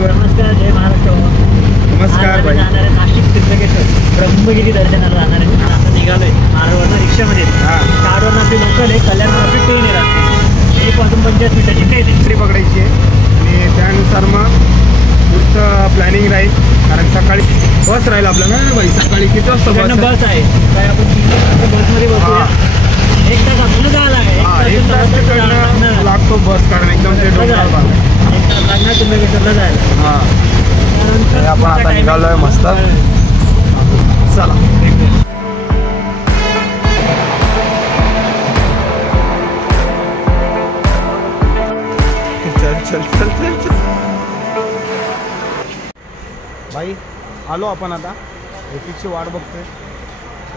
त्र्यंबकेश्वर. नमस्कार, जय महाराष्ट्र. नमस्कार भाई. जाणार आहे नाशिक त्र्यंबकेश्वर ब्रह्मगिरी दर्शनाला जाणार आहे. आता निघालोय मारवरनं रिक्षामध्ये. हा, 4 आपली लोकल आहे, कल्याण ट्रॉफिक ट्रेन आहे रात्री 1 वाजून 45 मिनिटाची ट्रेन आहे. एंट्री पकडायची आहे आणि त्यानुसार मग पुढचं प्लॅनिंग राहील. कारण सकाळी बस राहील आपल्याला ना भाई. सकाळी किती वाजता बस आहे काय आपण 3 वाजता बसमध्ये बसूया. 1 तास आपल्याला जायला आहे. 1 तास तिकडनं लागतो बस. कारण एकदम ते डोंगराळ भाग आहे. 1 तास लागणार त्र्यंबकेश्वरला जायला. हा, आपण आता निघालोय मस्त. चला. चल चल चल चल चल भाई. आलो आपण आता. एपिकची वाट बघतोय.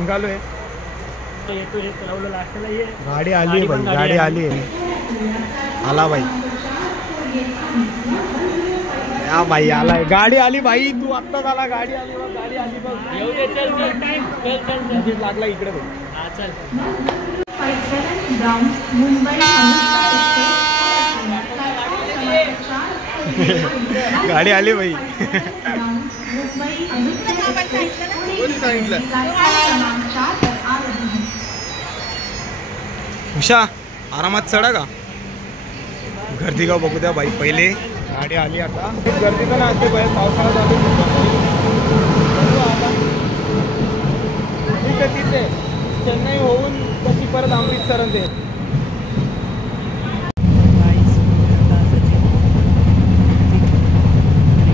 निघालोय. गाडी आली भाई. गाडी आली. आला भाई. या भाई आलाय. गाडी आली भाई. तू आत्ताच आला. गाडी आली बघ. गाडी आली बघ. लागला इकडे बघ. गाडी आली भाई. सांगितलं उषा आरामात चढा का. गर्दी का बघू द्या भाई. पहिले गाडी आली. आता गर्दी तर ना असते पाहिजे. पावसाळा चालू तिथे चेन्नई होऊन कशी परत अमृतसर ते.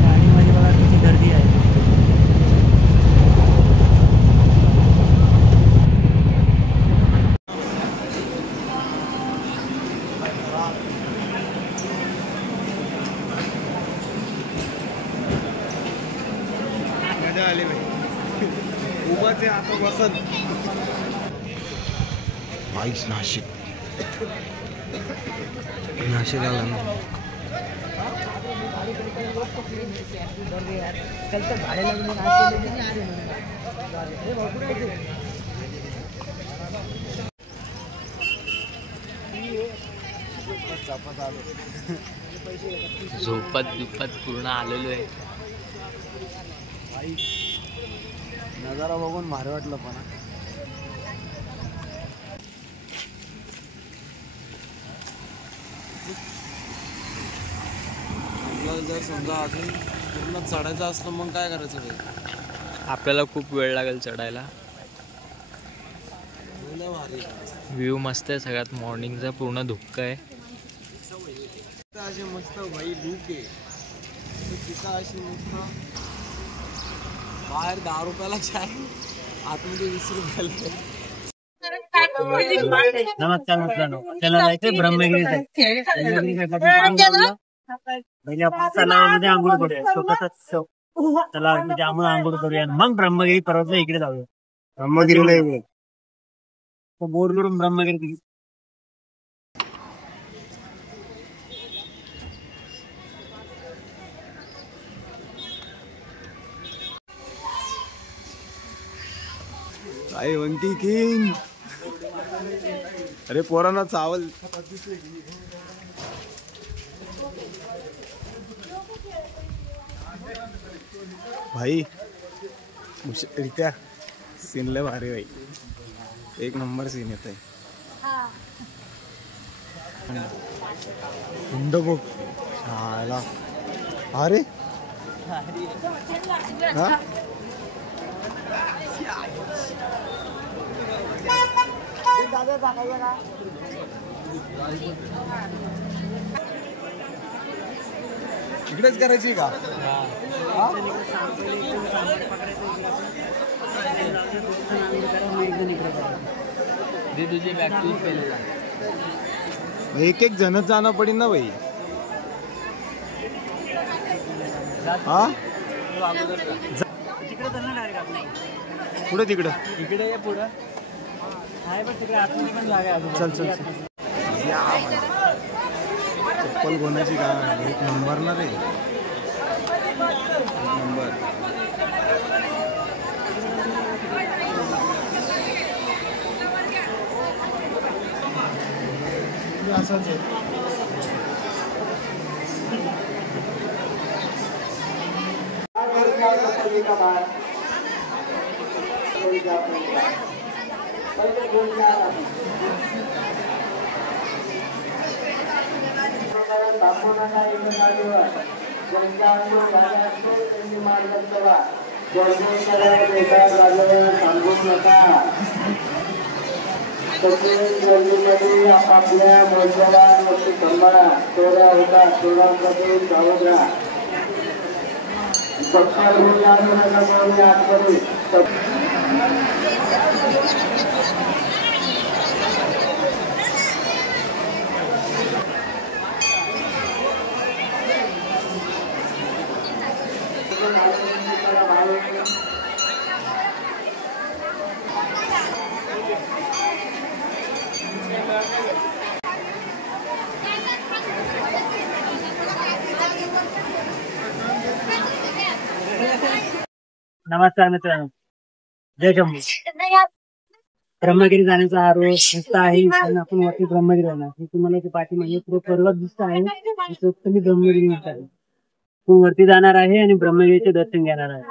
गाडीमध्ये बघा किती गर्दी आहे. मजा आली भाई. उभाच आहे आता बसन. आईस नाशिक. नाशिक आला ना. झोपत दुपत पूर्ण आलेलो आहे. नजारा बघून भारी वाटलं. पण आपल्याला जर समजा अजून पूर्ण चढायचं असलं मग काय करायचं भाई. आपल्याला खूप वेळ लागेल चढायला. व्ह्यू मस्त आहे. सगळ्यात मॉर्निंगचा पूर्ण धुक्क आहे. अशी मस्त भाई लूक आहे. तिथं अशी मस्त बाहेर 10 रुपयाला चाय, आतमध्ये 20 रुपयाला. नमस्कार मित्रांनो. त्याला जायचंय ब्रह्मगिरी. पहिले आपण तलावामध्ये आंघोळ करूया. स्वतःच तलावामध्ये आंघोळ करूया. मग ब्रह्मगिरी पर्वतला इकडे जाऊया. ब्रह्मगिरीला येऊ. बोर्ड करून ब्रह्मगिरी. आई वंटी किंग. अरे पोरांना चावल. भाई रित्या सीन लय भारी भाई. एक नंबर सीन येत आहे. बघ शाळा. अरे हा इकडेच करायची का. एक एक जणच जाणं पडेल ना भाई. हा पुढे तिकडं इकडे ये पुढं आहे बघ. तिकडे आतमध्ये पण जागा आहे. चल चल चल. चप्पल गोण्याची का. एक नंबर ना रे. एक नंबर. असंच आहे. आपापल्या मौल्यवान वस्तू सांभाळा. चोऱ्या होता, चोरांसाठी सावध राहा. नमस्कार मित्रांनो, जय शंभू. ब्रह्मगिरी जाण्याचा हा रोड रस्ता आहे. आपण वरती ब्रह्मगिरी जाणार. तुम्हाला ते पाठी म्हणजे पुढे पर्वत दिसत आहे. तुम्ही ब्रह्मगिरी वरती जाणार आहे आणि ब्रह्मगिरीचे दर्शन घेणार आहे.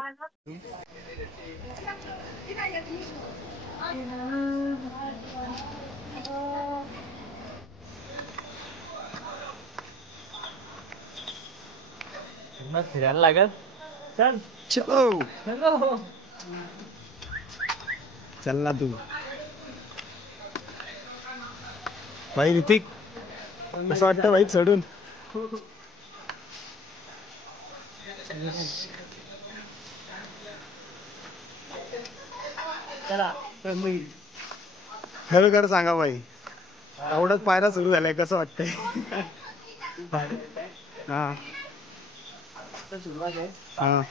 फिरायला लागल. चल चलो चल ना तू. भाई ऋतिक, असं वाटतं भाई चढून. चला ब्रह्मगिरी. खरं सांगा भाई, एवढंच पायरा सुरू झालाय, कसं वाटतंय? हा सुरुवात आहे. हा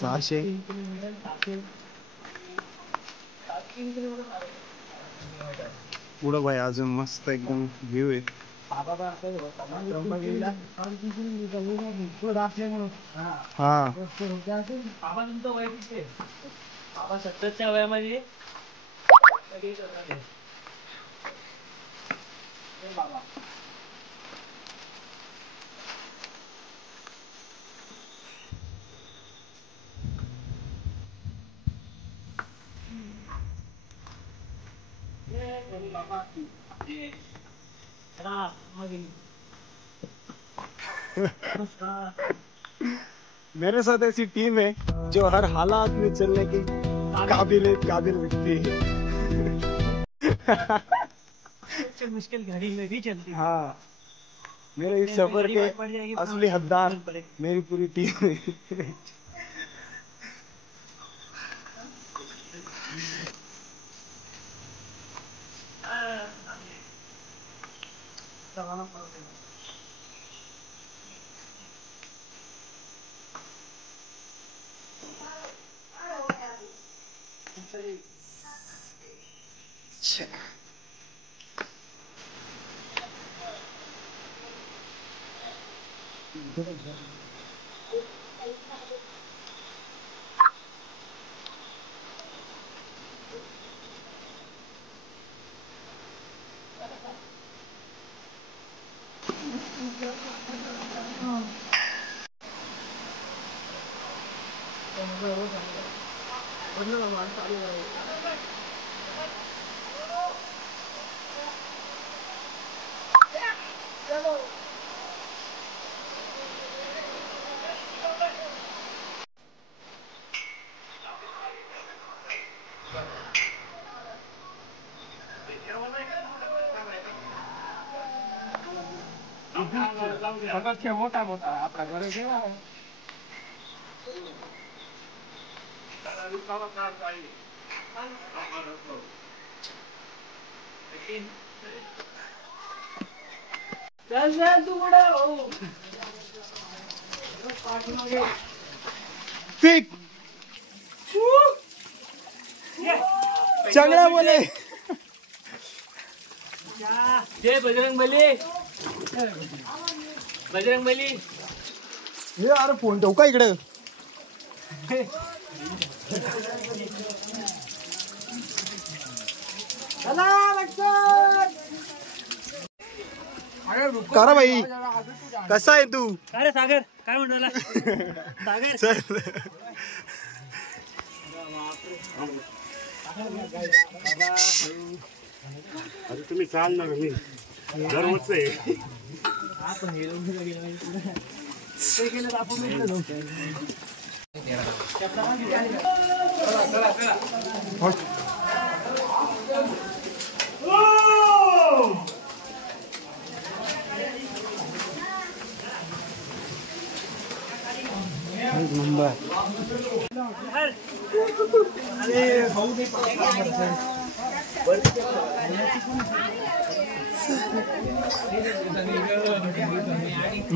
सहाशे. पुढं भाई अजून मस्त एकदम व्ह्यू आहे. हा तुमचं वय किती आहे? 70च्या वयामध्ये बाबा. मेरे साथ ऐसी टीम है जो हर हालात में चलने की काबिल व्यक्ति है. मुश्किल घड़ी में भी चलती. हाँ, मेरे इस सफर के असली हकदार मेरी पूरी टीम है. मोठा मोठा आपला घर घेवा. चांगला बोले. जय बजरंग बली. बजरंग बली. हे अरे फोन ठेवू का इकडे? करा भाई कसा आहे तू? अरे सागर काय म्हणला सागर चल अरे तुम्ही चाल ना मी दररोज आहे.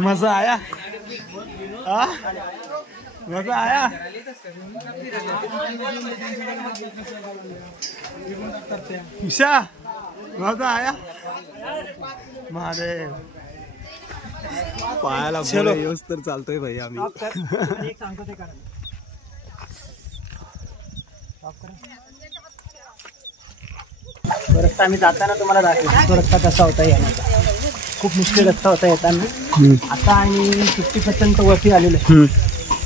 मजा आया हाँ? मजा आया ईशा मजा आया महादेव पायाला येऊस तर चालतोय भाई आम्ही एक सांगतो ते करा तो रस्ता आम्ही जाताना तुम्हाला दाखवतो तो रस्ता कसा होता येण्याचा खूप मुश्किल रस्ता होता येताना आता आम्ही 50% वरती आलेलो आहे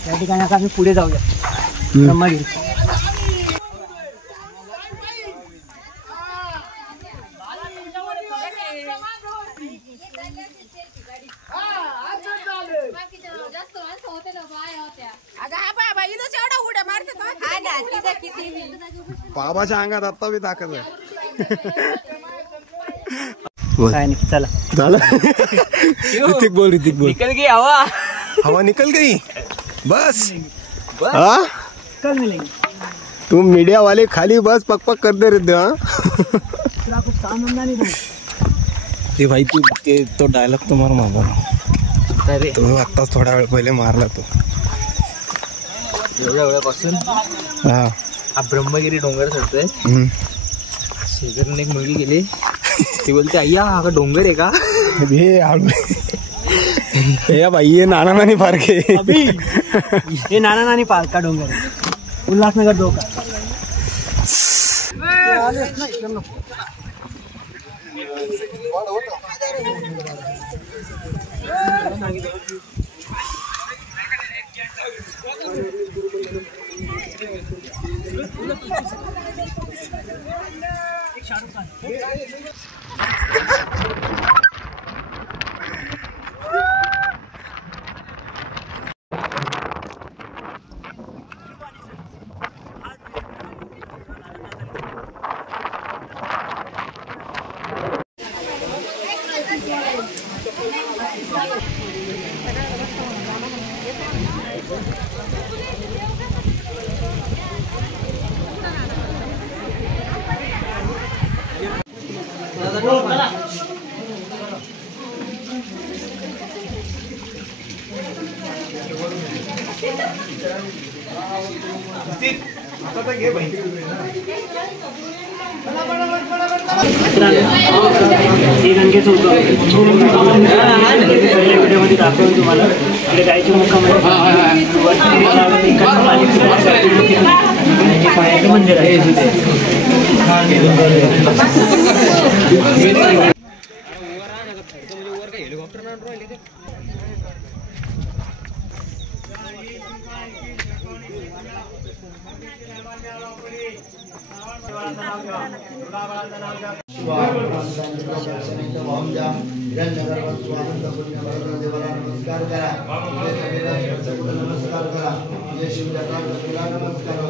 त्या ठिकाणी आता आम्ही पुढे जाऊया ब्रह्मगिरी बाबाच्या अंगात आता बी ताकद आहे. काय नाही चला झालं ऋतिक बोल निकल गई हवा. हवा निकल गई बस हाँ कल मिलेंगे तुम मीडिया वाले खाली बस पक पक करते रहते हाँ तुला कुछ काम धंदा नहीं तुम्हें ते भाई तू ते तो डायलॉग तो मार मारला अरे तो आत्ताच थोडा वेळ पहिले मारला तो एवढ्या वेळापासून हा हा ब्रह्मगिरी डोंगर चढतोय. शेजारून एक मुलगी गेली ती बोलते अय्या हा का डोंगर आहे का? ये आडू ये भाई ये नाना नानी पार्क है अभी ये नाना नानी पार्क का डोंगर है उल्लासनगर 2 का व्हिडिओमध्ये दाखवून तुम्हाला इकडे गायची मुक्काम आहे मंदिर आहे नमस्कार करा नमस्कार करा जय शिवरात्रा नमस्कार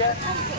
Yeah.